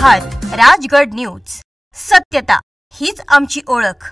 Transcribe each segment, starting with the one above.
आहात राजगड न्यूज। सत्यता हीच आमची ओळख।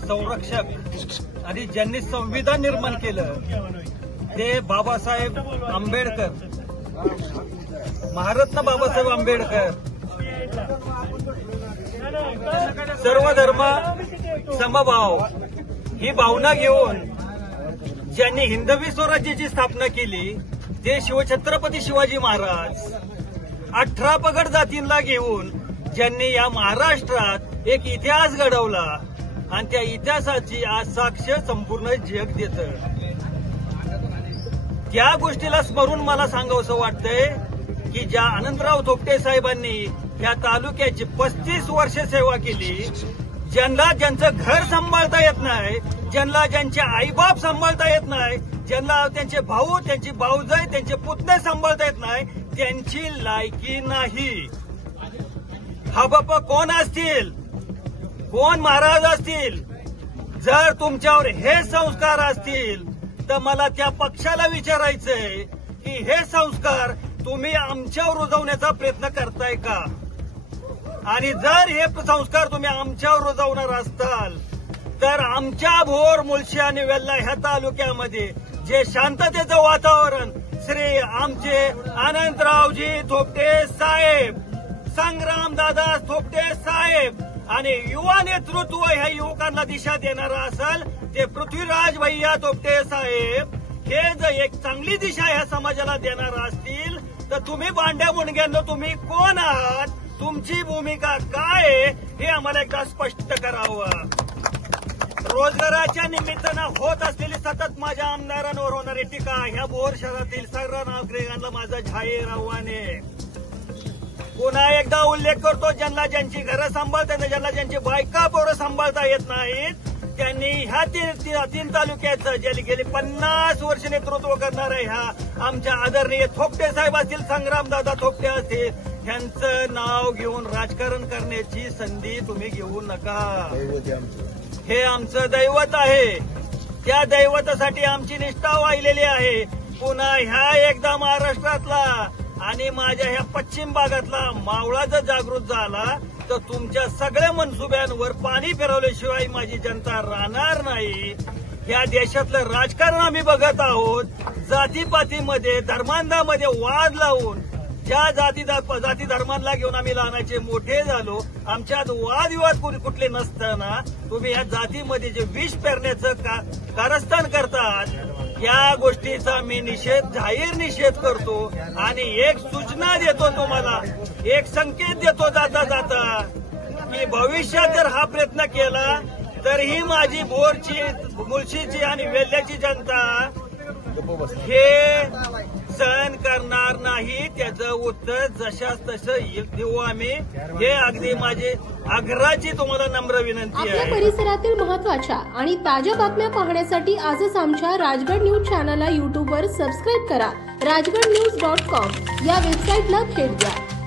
संरक्षक आणि ज्यांनी संविधान निर्माण केलं ते बाबासाहेब आंबेडकर, महारत्न बाबासाहेब आंबेडकर। सर्व धर्म समभाव ही भावना घेऊन ज्यांनी हिंदवी स्वराज्याची स्थापना केली ते शिवछत्रपती शिवाजी महाराज। 18 पगड जातींना घेऊन ज्यांनी या महाराष्ट्रात एक इतिहास घडवला आणि त्या इतिहासाची आज साक्ष संपूर्ण जग देतं। त्या गोष्टीला स्मरून मला सांगावंसं वाटतंय की ज्या आनंदराव थोपटे साहेबांनी या तालुक्याची 35 वर्ष सेवा केली, ज्यांना ज्यांचं घर सांभाळता येत नाही, ज्यांना ज्यांचे आईबाप सांभाळता येत नाही, ज्यांना त्यांचे भाऊ, त्यांची भाऊजाई, त्यांचे पुतणे सांभाळता येत नाही, त्यांची लायकी नाही। हा बाप कोण असतील, कोण महाराज असतील, जर तुमच्यावर हे संस्कार असतील तर मला त्या पक्षाला विचारायचंय की हे संस्कार तुम्ही आमच्यावर रुजवण्याचा प्रयत्न करताय का? आणि जर हे संस्कार तुम्ही आमच्यावर रुजवणार असताल तर आमच्या भोर, मुळशी आणि वेल्हा ह्या तालुक्यामध्ये जे शांततेचं वातावरण श्री आमचे आनंदरावजी थोपटे साहेब, संग्रामदादा थोपटे साहेब आणि युवा नेतृत्व ह्या युवकांना दिशा देणार असेल ते पृथ्वीराज भैया थोपटे साहेब हे जर एक चांगली दिशा ह्या समाजाला देणार असतील तर तुम्ही बांड्या मुंडग्यांना तुम्ही कोण आहात, तुमची भूमिका काय आहे हे आम्हाला एकदा स्पष्ट करावं। रोजगाराच्या निमित्तानं होत असलेली सतत माझ्या आमदारांवर होणारी टीका ह्या भोर शहरातील सर्व नागरिकांना माझं जाहीर आव्हान आहे। पुन्हा एकदा उल्लेख करतो, ज्यांना ज्यांची घरं सांभाळता येत नाही, ज्यांना ज्यांची बायका पोरं सांभाळता येत नाहीत, त्यांनी ह्या तीन तालुक्याचं जे गेली 50 वर्ष नेतृत्व करणाऱ्या ह्या आमच्या आदरणीय थोपटे साहेब असतील, संग्रामदादा थोपटे असतील, त्यांचं नाव घेऊन राजकारण करण्याची संधी तुम्ही घेऊ नका। हे आमचं दैवत आहे, त्या दैवतासाठी आमची निष्ठा वाहिलेली आहे। पुन्हा ह्या एकदा महाराष्ट्रातला आणि माझ्या ह्या पश्चिम भागातला मावळा जर जागृत झाला तर तुमच्या सगळ्या मनसुब्यांवर पाणी फिरवल्याशिवाय माझी जनता राहणार नाही। या देशातलं राजकारण आम्ही बघत आहोत, जातीपातीमध्ये, धर्मांधामध्ये वाद लावून ज्या जाती धर्मांना घेऊन आम्ही लहानाचे मोठे झालो, आमच्यात वादविवाद कुठले नसताना तुम्ही ह्या जातीमध्ये जे विष पेरण्याचं कारस्थान करतात, या गोष्टीचा मी जाहीर निषेध करतो आणि एक सूचना देतो तुम्हाला, एक संकेत देतो जाता जाता की भविष्यात जर हा प्रयत्न केला तर ही माझी भोरची, मुळशीची आणि वेल्ह्याची जनता हे सहन करणार नाही। त्याचं उत्तर जशाच तसं देऊ आम्ही, हे अगदी माझी आग्रहाची तुम्हाला नम्र विनंती आहे। आपल्या परिसरातील महत्त्वाच्या आणि ताज्या बातम्या पाहण्यासाठी आजच आमच्या राजगड न्यूज चॅनलला YouTube वर सबस्क्राईब करा। राजगडन्यूज.com या वेबसाईटला भेट द्या।